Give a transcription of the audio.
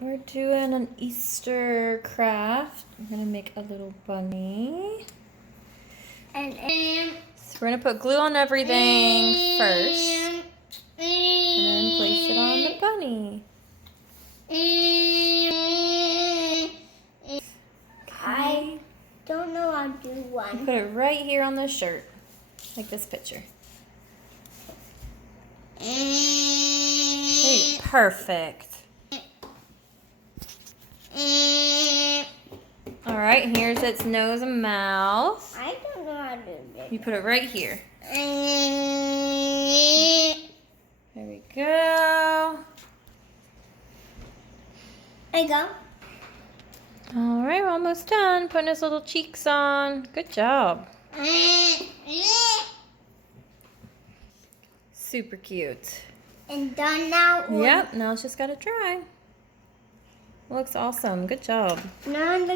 We're doing an Easter craft. I'm gonna make a little bunny. And So we're gonna put glue on everything first. And then place it on the bunny. I don't know how to do one. Put it right here on the shirt. Like this picture. Hey, perfect. Alright, here's its nose and mouth. I don't know how to do this. You put it right here. There we go. There you go. Alright, we're almost done. Putting his little cheeks on. Good job. Super cute. And done now. Yep, now it's just gotta dry. Looks awesome. Good job. Now the